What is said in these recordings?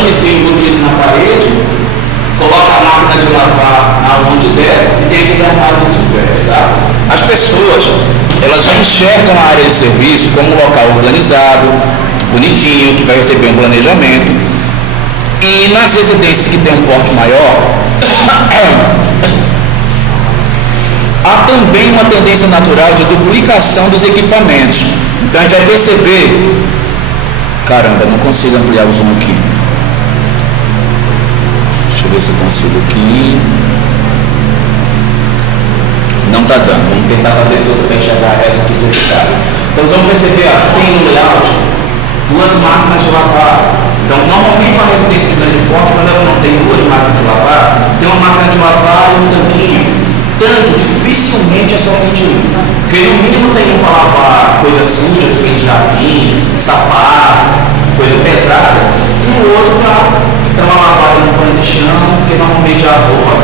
tanquezinho embutido na parede, coloca a máquina de lavar aonde der e tem aquele armáriozinho velho, tá? As pessoas, elas já enxergam a área de serviço como um local organizado, bonitinho, que vai receber um planejamento. E nas residências que têm um porte maior, há também uma tendência natural de duplicação dos equipamentos. Então a gente vai perceber... Caramba, não consigo ampliar o zoom aqui. Deixa eu ver se eu consigo aqui. Não está dando. Vamos tentar fazer força para enxergar essa aqui do estado. Então vamos perceber, ó, tem no layout duas máquinas de lavar. Então normalmente uma residência de grande porte, quando ela não tem duas máquinas de lavar, tem uma máquina de lavar e um tanquinho. Tanto dificilmente é somente um. Porque no mínimo tem um para lavar coisa suja, que tem jardim, sapato, coisa pesada, e o outro para uma lavada no pano de chão, porque normalmente a roupa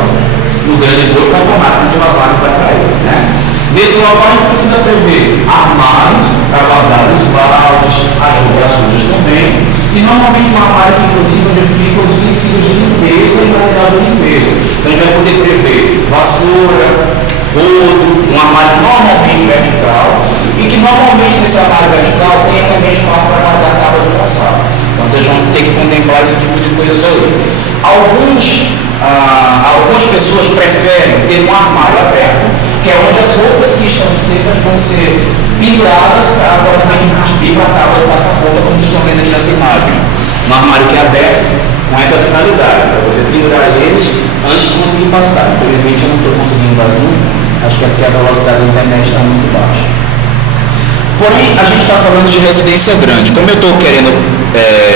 no grande bolso vai para a máquina de lavar que vai para ele, né? Nesse local a gente precisa prever armários para guardar os baldes, as roupas sujas também, e normalmente um armário que inclusive onde ficam os utensílios de limpeza e material de limpeza. Então a gente vai poder prever vassoura, rodo, um armário normalmente vertical, e que normalmente nesse armário vertical tem também espaço para guardar a tábua de passar. Então vocês vão ter que contemplar esse tipo de coisas aí. Algumas pessoas preferem ter um armário aberto, que é onde as roupas que estão secas vão ser penduradas para agora vir para a tábua de passar roupa, como vocês estão vendo aqui nessa imagem. Um armário que é aberto com essa finalidade, para você pendurar eles antes de conseguir passar. Infelizmente eu não estou conseguindo dar zoom, acho que é porque a velocidade da internet está muito baixa. Porém, a gente está falando de residência grande. Como eu estou querendo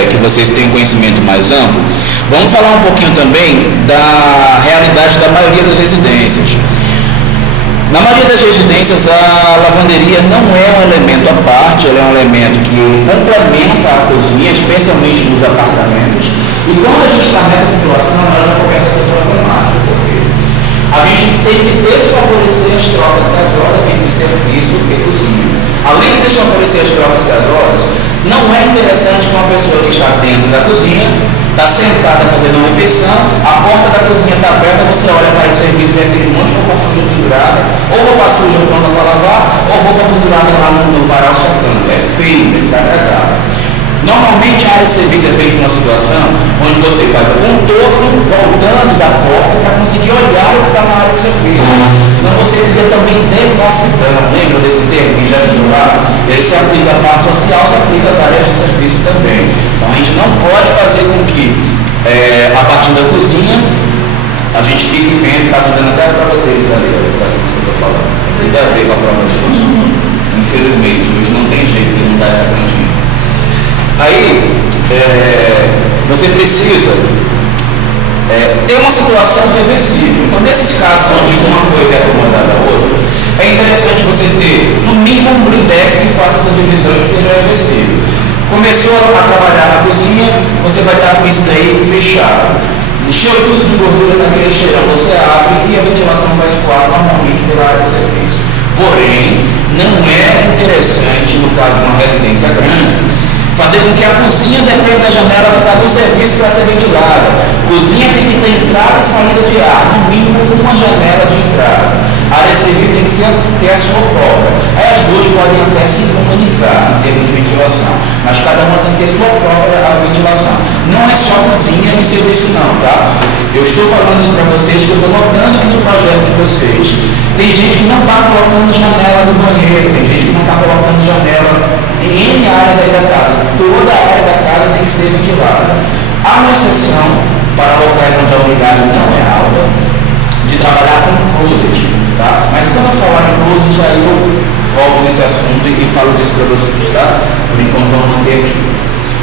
que vocês tenham conhecimento mais amplo, vamos falar um pouquinho também da realidade da maioria das residências. Na maioria das residências, a lavanderia não é um elemento à parte, ela é um elemento que complementa a cozinha, especialmente nos apartamentos. E quando a gente está nessa situação, ela já começa a ser problemática, porque a gente tem que desfavorecer as trocas gasosas entre serviço e cozinha. Além de desfavorecer as trocas gasosas, não é interessante que uma pessoa que está dentro da cozinha, está sentada fazendo uma refeição, a porta da cozinha está aberta, você olha para o serviço e aquele monte de roupa suja pendurada, ou roupa suja pronta para lavar, ou roupa pendurada lá no varal secando. É feio, é desagradável. Normalmente a área de serviço é feita em uma situação onde você faz o contorno voltando da porta para conseguir olhar o que está na área de serviço. Senão você cria também devassidão. Lembra desse termo que já estudou lá? Ele se aplica à parte social, se aplica às áreas de serviço também. Então a gente não pode fazer com que a partir da cozinha a gente fique vendo, está ajudando até a prova deles ali, os assuntos que eu estou falando. Tem a ver com a prova deles. Infelizmente, hoje não tem jeito de não dar essa cantinha. Aí, você precisa ter uma situação reversível. Então, nesses casos onde uma coisa é acomodada à outra, é interessante você ter, no mínimo, um blindex que faça essa divisão e seja reversível. Começou a trabalhar na cozinha, você vai estar com isso daí fechado. Encheu tudo de gordura, daquele cheirão, você abre e a ventilação vai escoar normalmente pela área de serviço. Porém, não é interessante, no caso de uma residência grande, fazer com que a cozinha dependa da janela que está no serviço para ser ventilada. Cozinha tem que ter entrada e saída de ar, no mínimo uma janela de entrada. A área de serviço tem que ter a sua própria. Aí as duas podem até se comunicar em termos de ventilação, mas cada uma tem que ter sua própria ventilação. Não é só cozinha e serviço não, tá? Eu estou falando isso para vocês, que eu estou notando que no projeto de vocês tem gente que não está colocando janela no banheiro, tem gente que não está colocando janela em N áreas aí da casa. Toda a área da casa tem que ser ventilada. Há uma exceção para locais onde a umidade não é alta, de trabalhar com closet, tá? Mas quando eu falar em closet, aí eu volto nesse assunto e falo disso para vocês, tá? Por enquanto vamos manter aqui.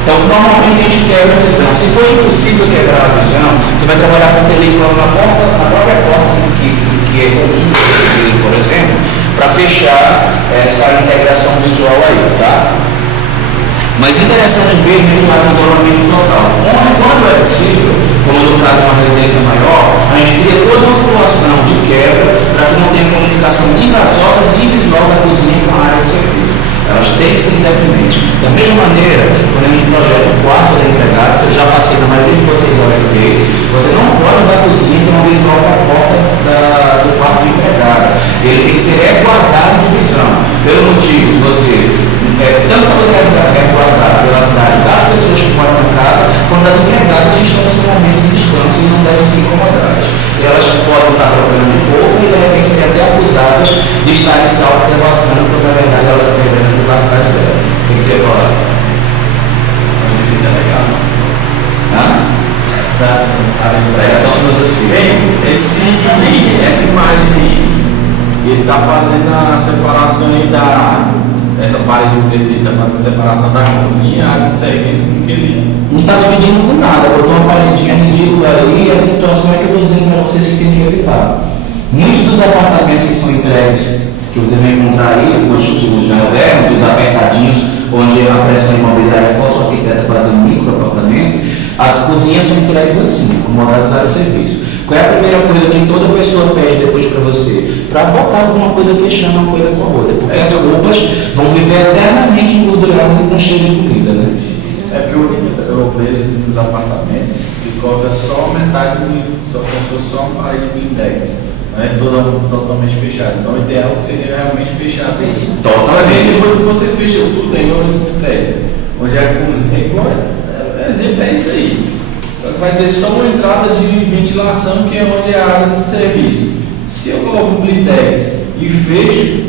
Então, normalmente a gente quebra a visão. Se for impossível quebrar a visão, você vai trabalhar com película na própria porta, que é comum, por exemplo, para fechar essa integração visual aí, tá? Mas interessante mesmo é que haja um isolamento total. Quando é possível, como no caso de uma residência maior, a gente cria toda uma situação de quebra para que não tenha comunicação nem gasosa nem visual da cozinha com a área de serviço. Elas têm que ser independentes. Da mesma maneira, quando a gente projeta o quarto da empregada, eu já passei na maioria de vocês orientei, você não pode dar cozinha que não visual para a porta do quarto de empregada. Ele tem que ser resguardado de visão, pelo motivo de você, tanto para você resguardar pela cidade das pessoas que moram na casa, quanto das empregadas que estão nesse momento de descanso e não devem ser incomodadas. Elas podem estar trocando de roupa e de repente serem até acusadas de estar em salto de elevação, porque na verdade ela está perdendo a privacidade dela. Tem que ter falado. Isso é legal. Pregação filosofia. Bem, essa imagem aí, ele está fazendo a separação aí essa parede do PT, está fazendo a separação da cozinha, a área de serviço, com ele não está dividindo com nada, botou uma paredinha ridícula aí, e essa situação é que eu estou dizendo para vocês que tem que evitar. Muitos dos apartamentos que são entregues, que você vai encontrar aí, os modernos, os apertadinhos, onde a pressão imobiliária força o arquiteto a fazer um micro apartamento, as cozinhas são entregues assim, acomodadas área de serviço. Qual é a primeira coisa que toda pessoa pede depois para você? Para botar alguma coisa fechando uma coisa com a outra, porque as roupas vão viver eternamente engorduradas e com cheiro de comida, né? É porque eu vejo assim, nos apartamentos que cobra só metade só como se fosse só uma parede do index. Não é totalmente fechado. Então o ideal seria realmente fechar isso. Totalmente. Depois que você fecha tudo, tem esse prédio, onde a cozinha, exemplo é isso aí. Só que vai ter só uma entrada de ventilação, que é onde é a área do serviço. Se eu coloco um blindex e fecho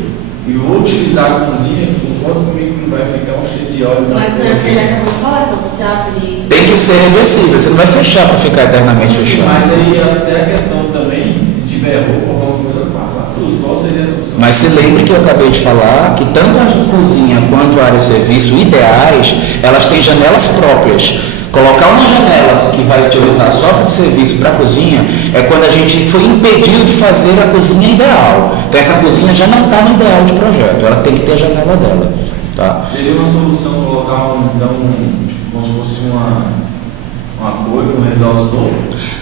e vou utilizar a cozinha, concordo comigo que não vai ficar um cheiro de óleo. Mas é o que ele acabou de falar, só você abrir. Tem que ser reversível, você não vai fechar para ficar eternamente fechado. Mas aí até a questão também, se tiver roupa, alguma coisa, passar tudo. Qual seria a solução? Mas se lembre que eu acabei de falar que tanto a cozinha quanto a área de serviço ideais, elas têm janelas próprias. Colocar uma janela que vai utilizar só para o serviço para a cozinha é quando a gente foi impedido de fazer a cozinha ideal. Então essa cozinha já não está no ideal de projeto, ela tem que ter a janela dela. Tá? Seria uma solução colocar como se fosse uma coifa, um exaustor?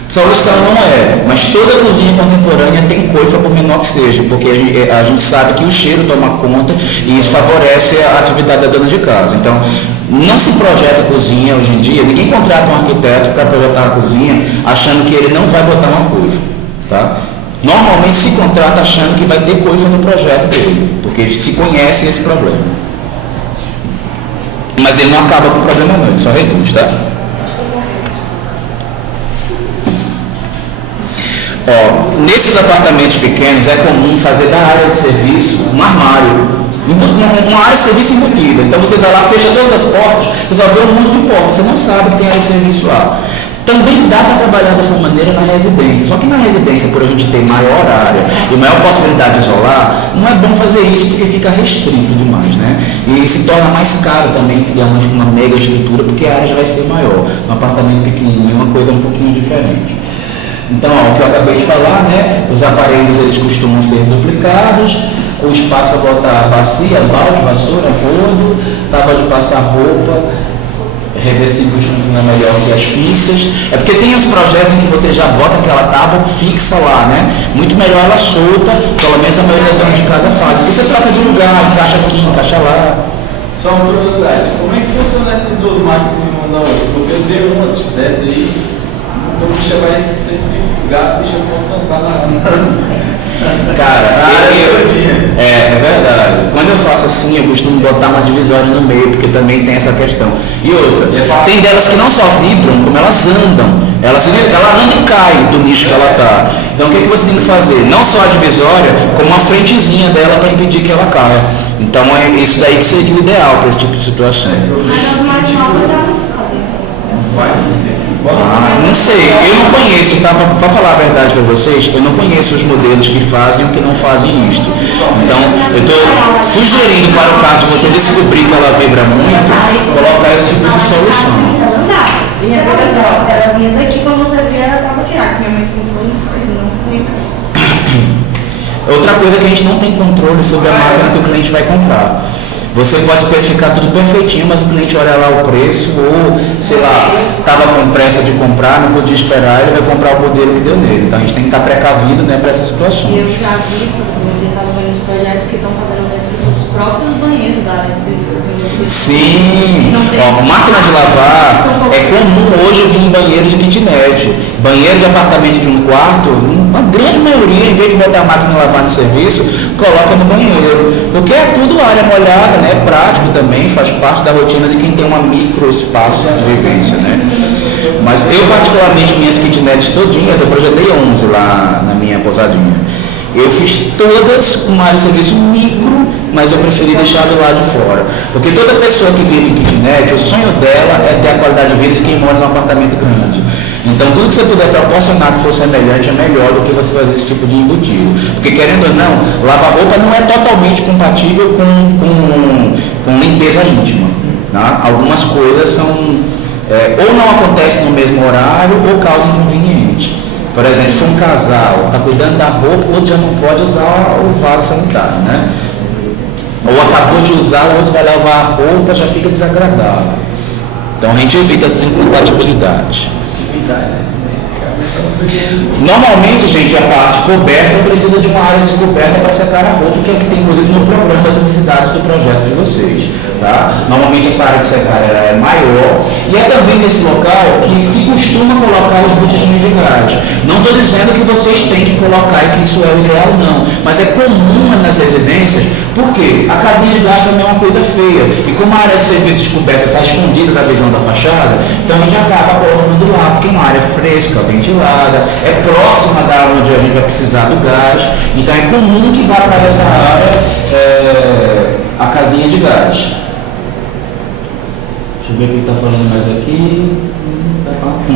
Solução não é, mas toda cozinha contemporânea tem coifa, por menor que seja, porque a gente sabe que o cheiro toma conta e isso favorece a atividade da dona de casa. Então, não se projeta cozinha hoje em dia, ninguém contrata um arquiteto para projetar a cozinha achando que ele não vai botar uma coifa. Tá? Normalmente se contrata achando que vai ter coifa no projeto dele, porque se conhece esse problema. Mas ele não acaba com o problema não, ele só reduz, tá? Nesses apartamentos pequenos é comum fazer da área de serviço um armário, uma área de serviço embutida. Então você vai lá, fecha todas as portas, você só vê um monte de portas, você não sabe que tem área de serviço lá. Também dá para trabalhar dessa maneira na residência, só que na residência, por a gente ter maior área e maior possibilidade de isolar, não é bom fazer isso porque fica restrito demais, né? E se torna mais caro também criar uma mega estrutura, porque a área já vai ser maior. Um apartamento pequenininho é uma coisa um pouquinho diferente. Então, o que eu acabei de falar, né? Os aparelhos eles costumam ser duplicados, o espaço para botar bacia, balde, vassoura, rodo, tábua de passar roupa, reversíveis não é melhor que as fixas. É porque tem os projetos em que você já bota aquela tábua fixa lá, né? Muito melhor ela solta, pelo menos a maioria das donas de casa faz. Porque você troca de lugar, encaixa aqui, encaixa lá. Só uma curiosidade, como é que funciona essas duas máquinas em cima da outra? Porque eu tenho uma dessa aí. Então o bicho vai sempre fugado, o bicho vai cantar na cara, é verdade. Quando eu faço assim, eu costumo botar uma divisória no meio, porque também tem essa questão. E outra, tem delas que não só vibram, como elas andam. Ela anda e cai do nicho que ela está. Então o que você tem que fazer? Não só a divisória, como uma frentezinha dela para impedir que ela caia. Então é isso daí que seria o ideal para esse tipo de situação. Mas as mais novas já não fazem, então. Não sei, eu não conheço, tá? Para falar a verdade para vocês, eu não conheço os modelos que fazem ou que não fazem isto. Então, eu estou sugerindo para o caso de você descobrir que ela vibra muito, colocar esse tipo de solução. Ela andava. Ela vinha daqui, quando você via, ela estava aqui. Minha mãe comprou e faz, não lembra. Outra coisa que a gente não tem controle sobre a máquina que o cliente vai comprar. Você pode especificar tudo perfeitinho, mas o cliente olha lá o preço, ou, sei lá, estava com pressa de comprar, não podia esperar, ele vai comprar o modelo que deu nele. Então a gente tem que estar precavido, né, para essa situação. E eu já vi, por exemplo, eu estava vendo os projetos que estão fazendo dentro dos próprios banheiros, área de serviço, assim, Sim, não tem ó, máquina de lavar Então, é comum hoje vir em banheiro de kitnet. Banheiro de apartamento de um quarto, uma grande maioria, em vez de botar a máquina de lavar no serviço, coloca no banheiro. Porque é tudo área molhada, né? Prático também, faz parte da rotina de quem tem uma micro espaço de vivência, né? Mas eu, particularmente, minhas kitnets todinhas, eu projetei 11 lá na minha pousadinha. Eu fiz todas com uma área de serviço micro, mas eu preferi deixar do lado de fora. Porque toda pessoa que vive em kitnet, o sonho dela é ter a qualidade de vida de quem mora num apartamento grande. Então, tudo que você puder proporcionar que for semelhante é melhor do que você fazer esse tipo de embutido. Porque, querendo ou não, lavar roupa não é totalmente compatível com limpeza íntima. Tá? Algumas coisas são, ou não acontecem no mesmo horário ou causam inconveniente. Por exemplo, se um casal está cuidando da roupa, o outro já não pode usar o vaso sanitário, né? Ou acabou de usar, o outro vai lavar a roupa, já fica desagradável. Então a gente evita essas incompatibilidades. Normalmente, gente, a parte coberta precisa de uma área descoberta para secar a roupa, que é o que tem inclusive no programa das necessidades do projeto de vocês. Tá? Normalmente essa área de secar é maior e é também nesse local que se costuma colocar os botijões de gás. Não estou dizendo que vocês têm que colocar e que isso é o ideal, não, mas é comum nas residências, porque a casinha de gás também é uma coisa feia e como a área de serviço descoberta está escondida da visão da fachada, então a gente acaba colocando lá, porque é uma área fresca, ventilada, é próxima da onde a gente vai precisar do gás, então é comum que vá para essa área a casinha de gás. Deixa eu ver o que está falando mais aqui.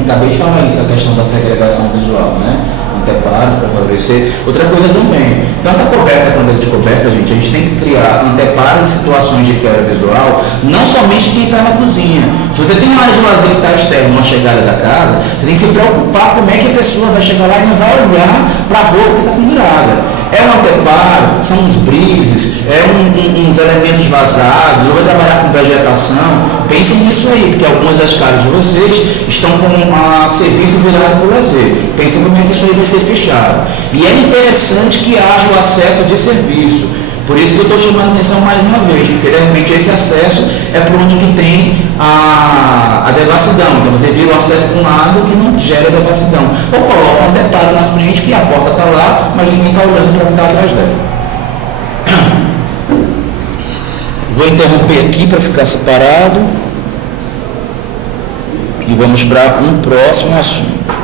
Acabei de falar isso, a questão da segregação visual, né? Anteparos para favorecer. Outra coisa também, tanto a coberta quanto a descoberta, gente, a gente tem que criar anteparos em situações de quebra visual, não somente quem está na cozinha. Se você tem uma área de lazer que está externa, uma chegada da casa, você tem que se preocupar como é que a pessoa vai chegar lá e não vai olhar para a roupa que está pendurada. É um anteparo, são uns brises, uns elementos vazados, eu vou trabalhar com vegetação. Pensem nisso aí, porque algumas das casas de vocês estão com serviço virado para o lazer. Pensem como é que isso aí vai ser fechado. E é interessante que haja o acesso de serviço. Por isso que eu estou chamando a atenção mais uma vez, porque realmente esse acesso é por onde que tem a devassidão. Então você vira o acesso para um lado que não gera devassidão. Ou coloca um deparo na frente que a porta está lá, mas ninguém está olhando para o que está atrás dela. Vou interromper aqui para ficar separado. E vamos para um próximo assunto.